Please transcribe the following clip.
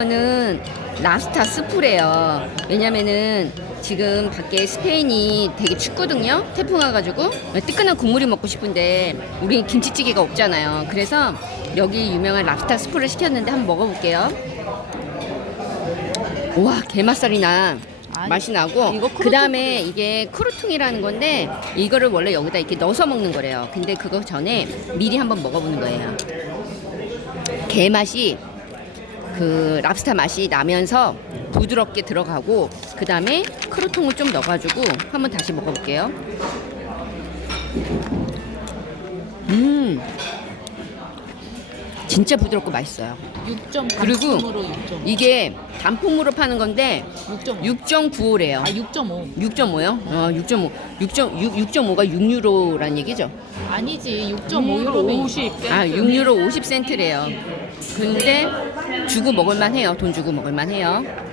이거는 랍스타 스프래요. 왜냐면은 지금 밖에 스페인이 되게 춥거든요. 태풍 와가지고 뜨끈한 국물이 먹고 싶은데 우리 김치찌개가 없잖아요. 그래서 여기 유명한 랍스타 스프를 시켰는데 한번 먹어볼게요. 와 게맛살이 나. 아니, 맛이 나고 이거 크루퉁- 그 다음에 이게 크루퉁이라는 건데 이거를 원래 여기다 이렇게 넣어서 먹는 거래요. 근데 그거 전에 미리 한번 먹어보는 거예요. 게 맛이 그 랍스타 맛이 나면서 부드럽게 들어가고 그 다음에 크루통을 좀 넣어가지고 한번 다시 먹어볼게요. 음, 진짜 부드럽고 맛있어요. 6점 그리고 단품으로 6점. 이게 단품으로 파는 건데 6.5. 6.95래요. 아 6.5. 6.5요? 어, 6.5. 6.6, 6.5가 6유로란 얘기죠? 아니지 6.5유로면 50. 아, 6유로 50센트래요. 근데 주고 먹을만 해요. 돈 주고 먹을만 해요.